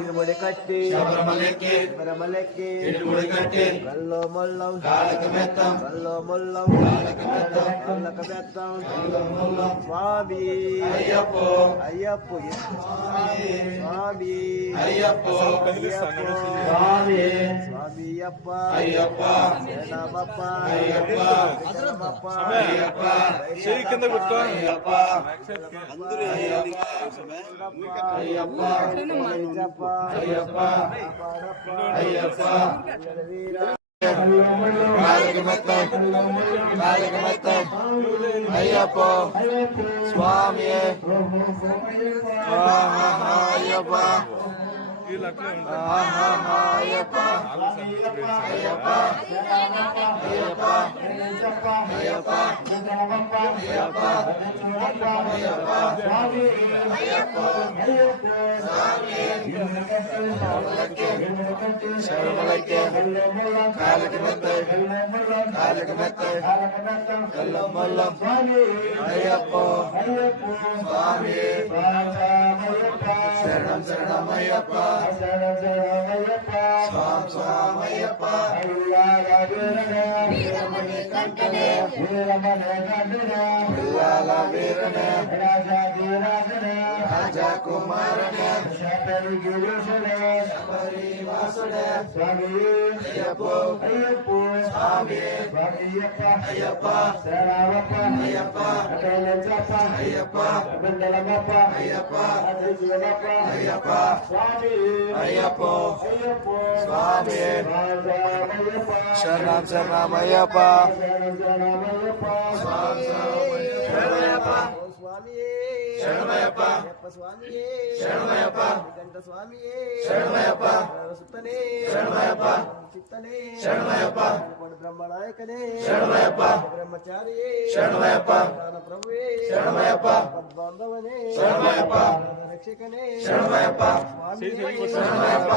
ఇరుముడి కట్టి శబరమలెక్కి కల్లో మొల్లం కాళ్ళకు మెత్తం స్వామి అయ్యప్పో స్వామి స్వామియప్ప శరణమప్ప కింద కొట్టుకో అయ్యప్ప అయ్యప్ప స్వామి అయ్యప్ప అయ్యప్ప అయ్యప్ప శరణమలెక్కి కాళ్ళకు మెత్త కల్లం మల్లం అయ్యప్ప స్వామి శరణమయ్యప్ప స్వామయ్యప్ప వీరమణి కంఠనే వీరనే రాజా కుమారనే శబరివాసుడే అయ్యప్ప స్వామి అయ్యప్ప అయ్యప్ప అయ్యప్ప అయ్యప్ప అయ్యప్ప అయ్యప్ప స్వామి శరణమయ్యప్ప శరణమయ్యప్ప శరణమయ్యప్ప శరణమయ్యప్ప శరణమయ్యప్ప శరణమయ్యప్ప బ్రహ్మనాయకనే శరణమయ్యప్ప బ్రహ్మచారి శరణమయ్యప్ప ప్రభువే శరణమయ్యప్ప బాంధవనే శరణమయ్యప్ప రక్షకనే శరణమయ్యప్ప శరణమయ్యప్ప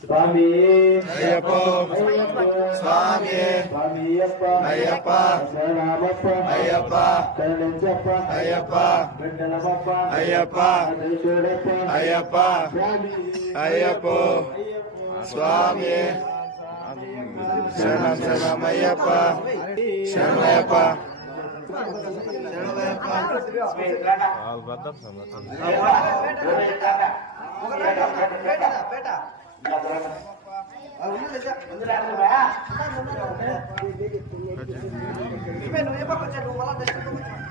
స్వామి అయ్యప్ప స్వామి అయ్యప్ప శరణమప్ప అయ్యప్ప శరణంచప్ప అయ్యప్ప బిడ్డలమప్ప అయ్యప్ప అయ్యప్ప అయ్యప్ప అయ్యప్ప స్వామి శరణమయ్యప్ప శరణమయ్యప్ప నువ్వు